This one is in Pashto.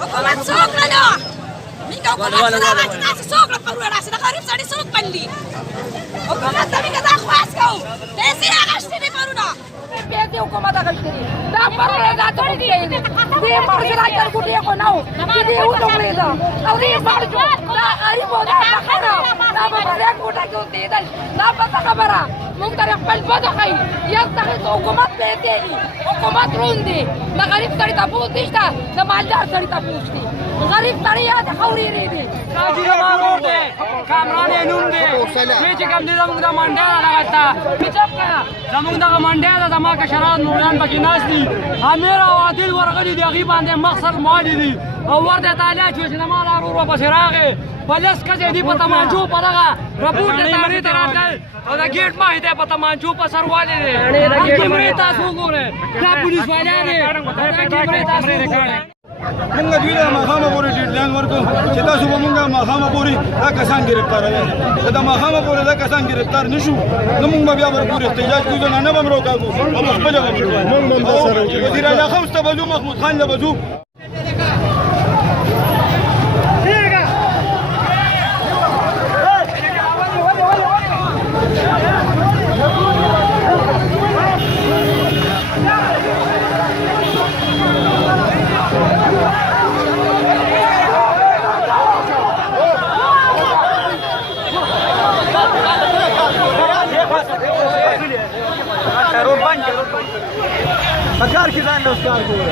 حکومت څوک لرو میگه حکومت داسې څوک لپاره راسي د غریب سړي څوک بندي حکومت ته میگه دا خواست کوو پیسې اخیستې دي پرونه پیسې حکومت اخیستې دي دا پرونه دا ټول دي دې مرجو راځي ګوټې کو نو دې وټولې دا او دې مرجو دا غریب دا خبره دا به څنګه ګوټه کې دې دا پته خبره موږ تر خپل بده خي یو ته حکومت پیسې دي حکومت روند دي د غریب سړي تاسو نشته د مالدار سړي تاسو دي غریب سړی یاد خوري دي راځي مارور دي کامران نوم دي چې کوم دي زموږ د منډه راغتا چې زموږ د منډه د زما کشران نوران پکې ناس دي امیر او عادل ورغلي دي غي باندې مقصد مالي دي او ورته تعالی چې زما مارور په سراغه پولیس کځې دی په تمانچو په دغه رپورټ ته تاریخ راځي او دا ګیټ ما هیته په تمانچو په سر والي دي کیمرې تاسو ګوره دا پولیس والي دي کیمرې تاسو ګوره موږ دوی له ماښامه پورې ډیډلاین ورکړو چې تاسو به موږ ماښامه پورې دا کسان ګرفتاروي که د ماښامه پورې دا کسان ګرفتار نه شو نو موږ به بیا ورپورې احتجاج کوو زنانه به هم راوکاږو او پخپله به وزیر اعلی خوست ته به ځو محمود خان له به ځو کار کې ځان نو کار کوي